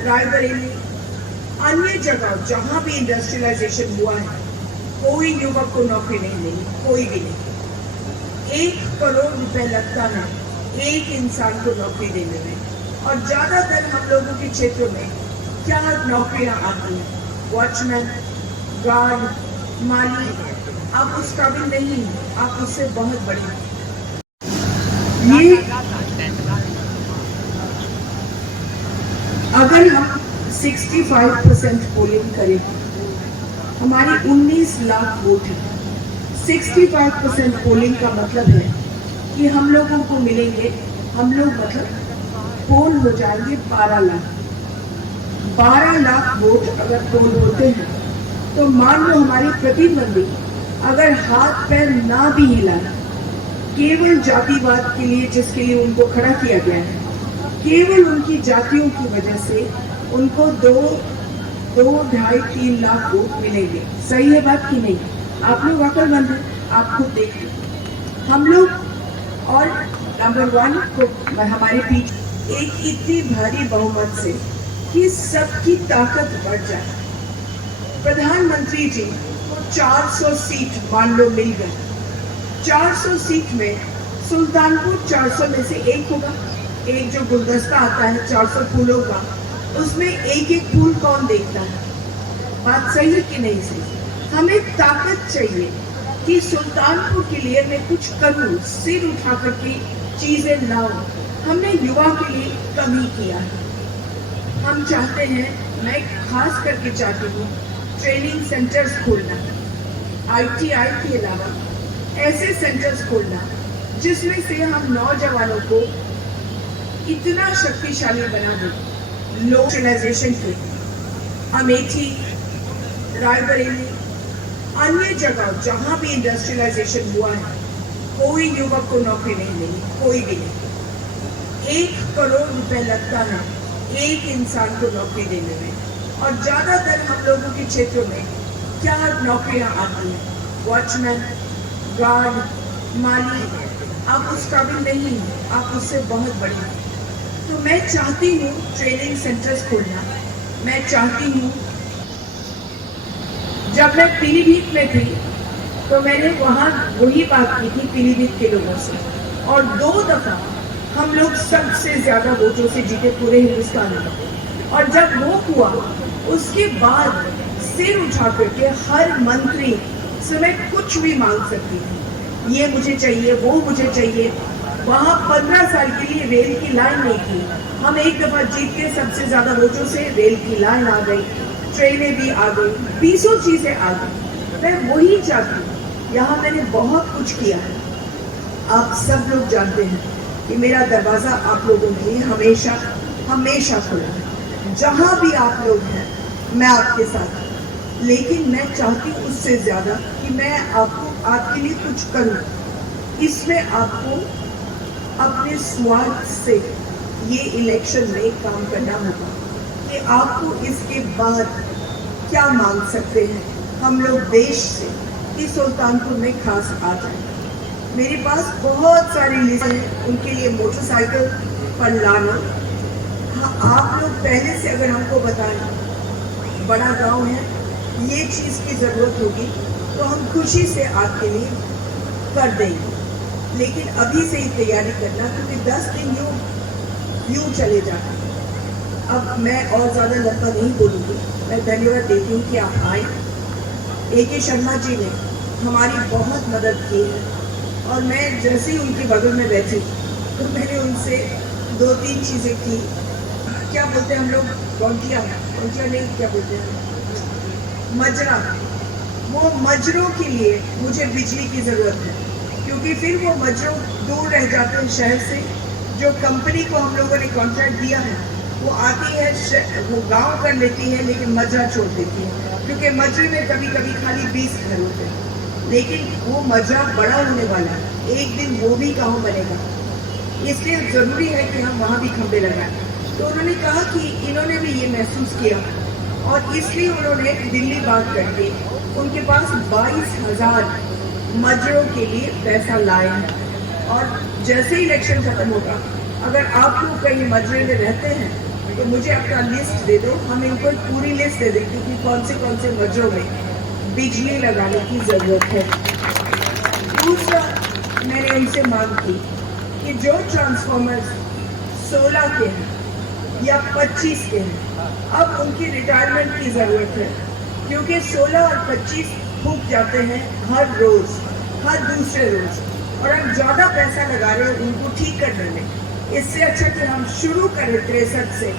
रायबरेली, अन्य जगह जहां भी इंडस्ट्रियलाइजेशन हुआ है, कोई युवक को नौकरी नहीं मिली, कोई भी नहीं। 1 करोड़ रुपए लगता है एक इंसान को नौकरी देने में, और ज्यादातर हम लोगों के क्षेत्र में क्या नौकरियां आती हैं? वॉचमैन, गार्ड, माली। आप उस काबिल नहीं, आप उससे बहुत बड़ी। ये अगर हम 65% पोलिंग करें, हमारी 19 लाख वोट है। 65% पोलिंग का मतलब है कि हम लोगों को मिलेंगे, हम लोग मतलब पोल हो जाएंगे 12 लाख। 12 लाख वोट अगर पोल होते हैं तो मान लो हमारे प्रतिद्वंदी अगर हाथ पैर ना भी हिलाए, केवल जातिवाद के लिए जिसके लिए उनको खड़ा किया गया है, केवल उनकी जातियों की वजह से उनको 2-2.5-3 लाख वोट मिलेंगे। सही है बात कि नहीं? आप लोग अकलमंद हैं, आप खुद देख लीजिए। हम लोग और नंबर 1 को हमारे पीछे एक इतनी भारी बहुमत से कि सबकी ताकत बढ़ जाए। प्रधानमंत्री जी को 400 सीट मान लो मिल गए। 400 सीट में सुल्तानपुर 400 में से एक होगा। एक जो गुलदस्ता आता है 400 फूलों का, उसमें एक एक फूल कौन देखता है? बात सही है कि नहीं सही? हमें ताकत चाहिए कि सुल्तानपुर के लिए मैं कुछ करूं, सिर उठा करके चीजें लाऊं। हमने युवा के लिए कम ही किया है। हम चाहते हैं, मैं खास करके चाहती हूँ, ट्रेनिंग सेंटर्स खोलना, ITI के अलावा ऐसे सेंटर्स खोलना जिसमें से हम नौजवानों को इतना शक्तिशाली बना दें। लोकलाइजेशन के अमेठी, रायबरेली, अन्य जगह जहां भी इंडस्ट्रियलाइजेशन हुआ है, कोई युवक को नौकरी नहीं मिली, कोई भी नहीं। 1 करोड़ रुपए लगता है एक इंसान को नौकरी देने में, और ज्यादातर हम लोगों के क्षेत्र में क्या नौकरियां आती हैं? वॉचमैन, गार्ड, माली। आप उस काबिल नहीं, आप उससे बहुत बड़ी हैं। तो मैं चाहती हूँ ट्रेनिंग सेंटर्स खोलना। मैं चाहती हूँ, जब मैं पीलीभीत में थी तो मैंने वहां वही बात की थी पीलीभीत के लोगों से, और 2 दफा हम लोग सबसे ज्यादा वोटों से जीते पूरे हिंदुस्तान में। और जब वो हुआ उसके बाद सिर उठा करके हर मंत्री से मैं कुछ भी मांग सकती थी, ये मुझे चाहिए, वो मुझे चाहिए। वहां 15 साल के लिए रेल की लाइन नहीं थी। हम एक दफा जीत के सबसे ज्यादा वोटों से रेल की लाइन आ गई, ट्रेनें भी आ गई, 20 चीजें आ गई। मैं वही चाहती हूँ। यहाँ मैंने बहुत कुछ किया है। आप सब लोग जानते हैं कि मेरा दरवाजा आप लोगों के लिए हमेशा हमेशा खुला है। जहां भी आप लोग हैं मैं आपके साथ हूं, लेकिन मैं चाहती हूँ उससे ज्यादा कि मैं आपके लिए कुछ करूं। इसमें आपको अपने स्वार्थ से ये इलेक्शन में काम करना होगा कि आपको इसके बाद क्या मांग सकते हैं हम लोग देश से कि सुल्तानपुर में खास आ जाए। मेरे पास बहुत सारी लिस्ट है उनके लिए। मोटरसाइकिल पर लाना, हाँ, आप लोग पहले से अगर हमको बताएं बड़ा गांव है, ये चीज की जरूरत होगी तो हम खुशी से आपके लिए कर देंगे। लेकिन अभी से ही तैयारी करना, क्योंकि 10 दिन यूं चले जाते हैं। अब मैं और ज्यादा लंबा नहीं बोलूंगी। मैं धन्यवाद देती हूँ कि आप आए। AK शर्मा जी ने हमारी बहुत मदद की है, और मैं जैसे ही उनके बगल में बैठी तो मैंने उनसे 2-3 चीजें की। क्या बोलते हैं हम लोग, गौंटिया नहीं, क्या बोलते हैं, मजरा। वो मजरों के लिए मुझे बिजली की जरूरत है, क्योंकि फिर वो मजरों दूर रह जाते हैं शहर से। जो कंपनी को हम लोगों ने कॉन्ट्रैक्ट दिया है वो आती है, वो गांव कर लेती है, लेकिन मजरा छोड़ देती है, क्योंकि मजरे में कभी कभी खाली 20 घर होते हैं। लेकिन वो मजरा बड़ा होने वाला है, एक दिन वो भी गांव बनेगा, इसलिए जरूरी है कि हम वहां भी खंबे लगाएं। तो उन्होंने कहा कि इन्होंने भी ये महसूस किया, और इसलिए उन्होंने दिल्ली बात करके उनके पास 22,000 मजरों के लिए पैसा लाए हैं। और जैसे ही इलेक्शन खत्म होगा, अगर आप लोग कहीं मजरे में रहते हैं तो मुझे अपना लिस्ट दे दो, हम इनको एक पूरी लिस्ट दे दें क्योंकि कौन से मर्जों में बिजली लगाने की जरूरत है। दूसरा, मैंने उनसे मांग की कि जो ट्रांसफॉर्मर्स 16 के हैं या 25 के हैं, अब उनकी रिटायरमेंट की जरूरत है क्योंकि 16 और 25 फूक जाते हैं हर रोज, हर दूसरे रोज, और हम ज्यादा पैसा लगा रहे हैं उनको ठीक करने में। इससे अच्छा कि हम शुरू करें 63 से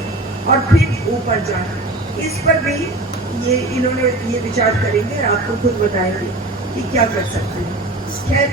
और फिर ऊपर जाए। इस पर भी इन्होंने ये विचार करेंगे, आपको खुद बताएंगे कि क्या कर सकते हैं। खैर,